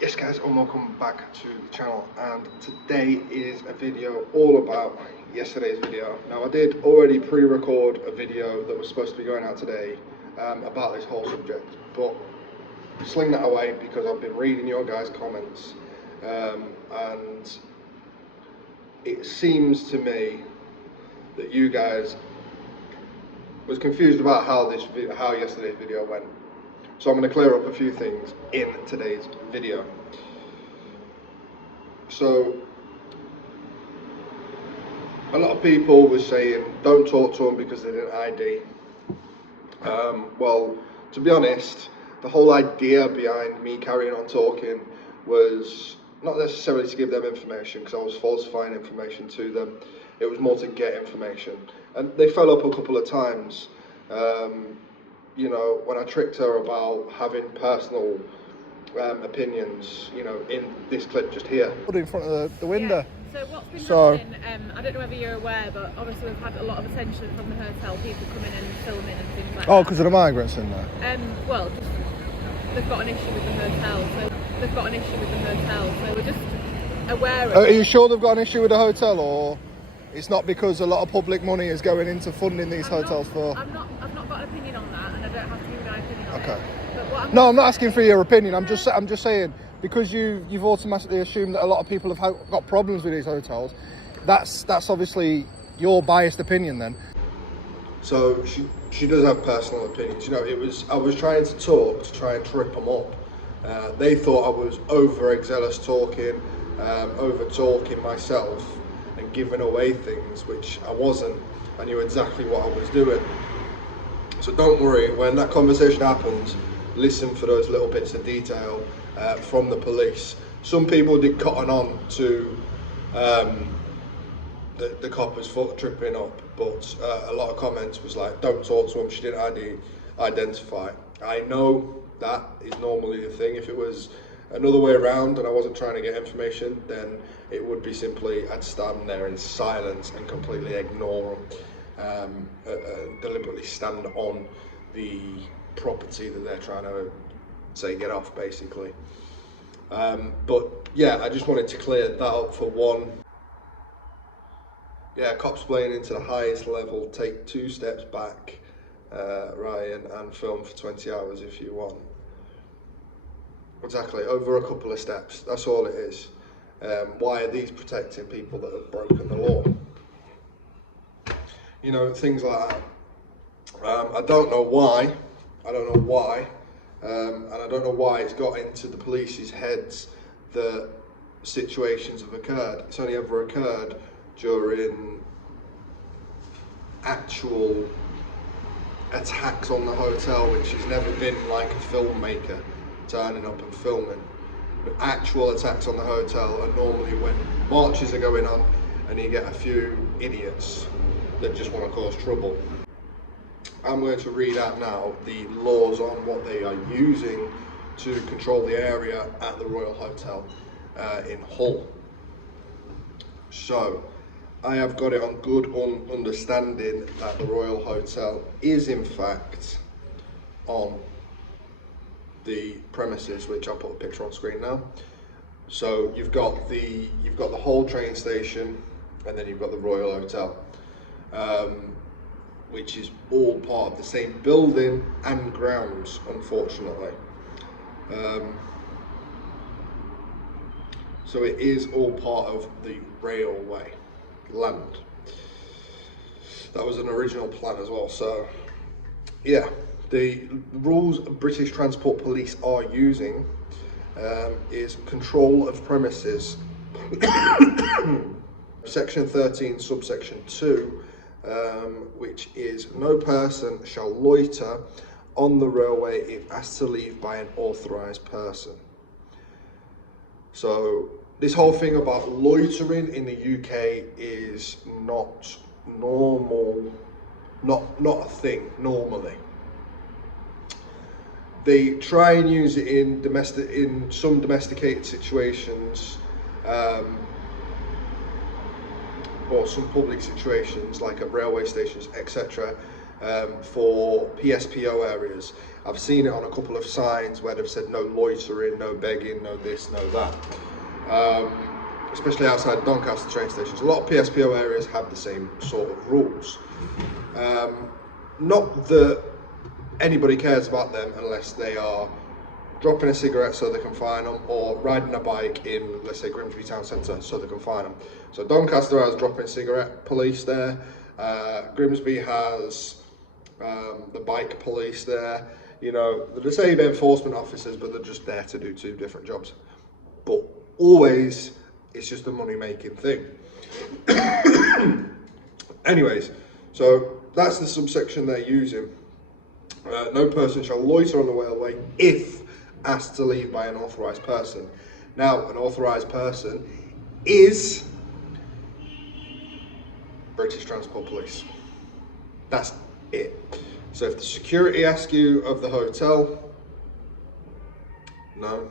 Yes guys, and welcome back to the channel, and today is a video all about yesterday's video. Now I did already pre-record a video that was supposed to be going out today about this whole subject, but sling that away because I've been reading your guys' comments and it seems to me that you guys was confused about how yesterday's video went. So I'm going to clear up a few things in today's video. So a lot of people were saying don't talk to them because they didn't ID. Well, to be honest, the whole idea behind me carrying on talking was not necessarily to give them information, because I was falsifying information to them. It was more to get information, and they fell up a couple of times. You know, when I tricked her about having personal opinions, you know, in this clip just here. In front of the window. Yeah. So what's been happening, I don't know whether you're aware, but obviously we've had a lot of attention from the hotel, people coming in and filming and things like that. Oh, because of the migrants in there? Well, just, they've got an issue with the hotel, so we're just aware of it. Are you sure they've got an issue with the hotel, or it's not because a lot of public money is going into funding these hotels for... I've not got an opinion on that, and I don't have to give my opinion on Okay. it. But what No, I'm not asking for your opinion. I'm just saying, because you've automatically assumed that a lot of people have got problems with these hotels. That's obviously your biased opinion then. So she does have personal opinions. You know, I was trying to talk to try and trip them up. They thought I was overzealous talking, over talking myself and giving away things, which I wasn't. I knew exactly what I was doing. So don't worry, when that conversation happens, listen for those little bits of detail from the police. Some people did cotton on to the coppers for tripping up, but a lot of comments was like, don't talk to them, she didn't identify. I know that is normally the thing. If it was another way around and I wasn't trying to get information, then it would be simply I'd stand there in silence and completely ignore them, deliberately stand on the property that they're trying to say get off, basically. But yeah, I just wanted to clear that up for one. Yeah, cops playing into the highest level, take 2 steps back, Ryan, and film for 20 hours if you want. Exactly, over a couple of steps, that's all it is. Why are these protecting people that have broken the law? You know, things like that. I don't know why, and I don't know why it's got into the police's heads that situations have occurred. It's only ever occurred during actual attacks on the hotel, which has never been like a filmmaker turning up and filming. But actual attacks on the hotel are normally when marches are going on and you get a few idiots that just want to cause trouble. I'm going to read out now the laws on what they are using to control the area at the Royal Hotel in Hull. So, I have got it on good understanding that the Royal Hotel is in fact on the premises, which I'll put a picture on screen now. So you've got the whole train station, and then you've got the Royal Hotel, which is all part of the same building and grounds, unfortunately. So it is all part of the railway land. That was an original plan as well. So yeah, the rules British Transport Police are using is control of premises. Section 13 subsection 2, which is no person shall loiter on the railway if asked to leave by an authorised person. So this whole thing about loitering in the UK is not normal, not a thing normally. They try and use it in some domesticated situations, or some public situations like at railway stations, etc., for PSPO areas. I've seen it on a couple of signs where they've said no loitering, no begging, no this, no that. Especially outside Doncaster train stations. A lot of PSPO areas have the same sort of rules. Not that anybody cares about them unless they are dropping a cigarette so they can fine them, or riding a bike in, let's say, Grimsby Town Centre so they can fine them. So Doncaster has dropping cigarette police there. Grimsby has the bike police there. You know, they're the same enforcement officers, but they're just there to do two different jobs. But always, it's just a money-making thing. Anyways, so that's the subsection they're using. No person shall loiter on the railway if asked to leave by an authorised person. Now, an authorised person is British Transport Police. That's it. So if the security asks you of the hotel, no,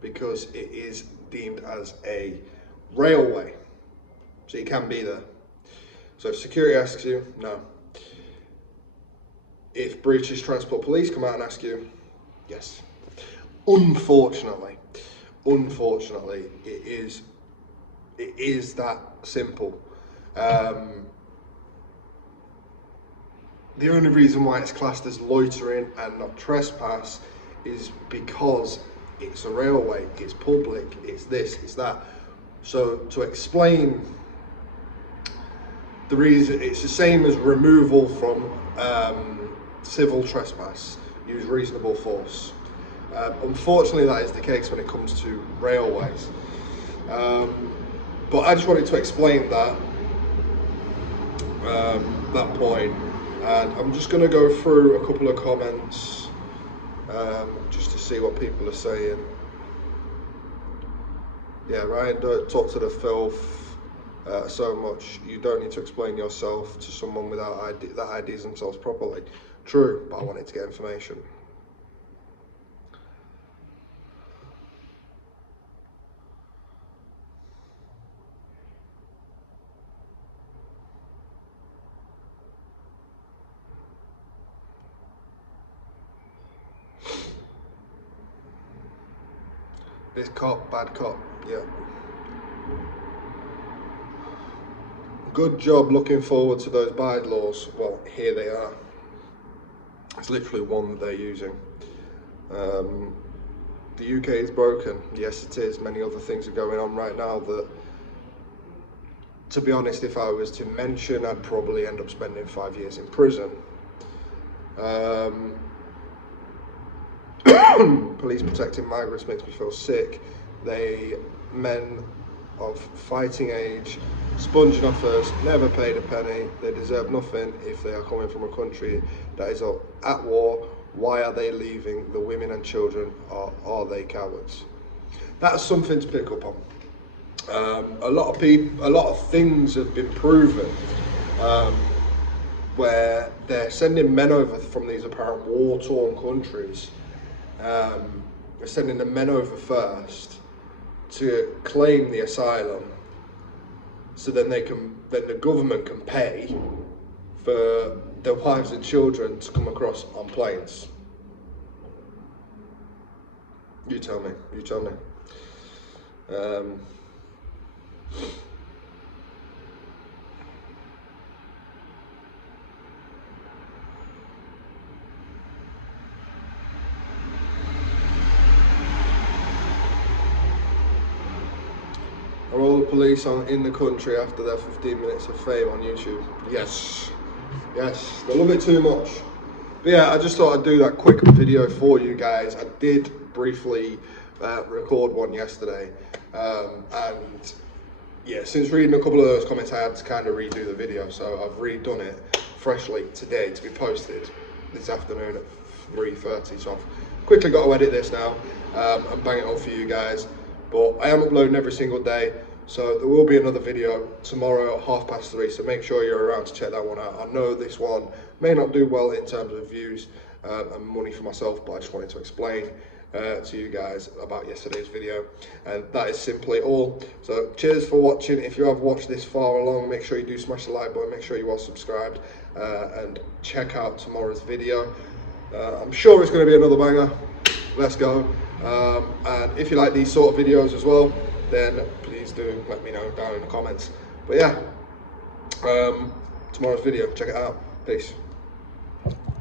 because it is deemed as a railway, so you can be there. So if security asks you, no. If British Transport Police come out and ask you, yes. Unfortunately, it is that simple. The only reason why it's classed as loitering and not trespass is because it's a railway, it's public, it's this, it's that. So to explain the reason, it's the same as removal from civil trespass, use reasonable force. Unfortunately, that is the case when it comes to railways. But I just wanted to explain that point, and I'm just going to go through a couple of comments just to see what people are saying. Yeah, Ryan, don't talk to the filth so much. You don't need to explain yourself to someone without that IDs themselves properly. True, but I wanted to get information. This cop, bad cop, yeah. Good job looking forward to those bylaws. Well, here they are. It's literally one that they're using. The UK is broken. Yes, it is. Many other things are going on right now that, to be honest, if I was to mention, I'd probably end up spending 5 years in prison. Police protecting migrants makes me feel sick. Men of fighting age, sponging off us, never paid a penny. They deserve nothing if they are coming from a country that is at war. Why are they leaving the women and children? Are they cowards? That's something to pick up on. A lot of things have been proven where they're sending men over from these apparent war-torn countries. They're sending the men over first to claim the asylum, so then the government can pay for their wives and children to come across on planes. You tell me. Are all the police in the country after their 15 minutes of fame on YouTube? Yes, they love it too much. But yeah, I just thought I'd do that quick video for you guys. I did briefly record one yesterday, and yeah, since reading a couple of those comments, I had to kind of redo the video, so I've redone it freshly today to be posted this afternoon at 3:30. So I've quickly got to edit this now and bang it up for you guys. But I am uploading every single day, so there will be another video tomorrow at 3:30, so make sure you're around to check that one out. I know this one may not do well in terms of views and money for myself, but I just wanted to explain to you guys about yesterday's video, and that is simply all. So cheers for watching. If you have watched this far along, make sure you do smash the like button, make sure you are subscribed, and check out tomorrow's video. I'm sure it's going to be another banger. Let's go. And if you like these sort of videos as well, then please do let me know down in the comments. But yeah, tomorrow's video, check it out. Peace.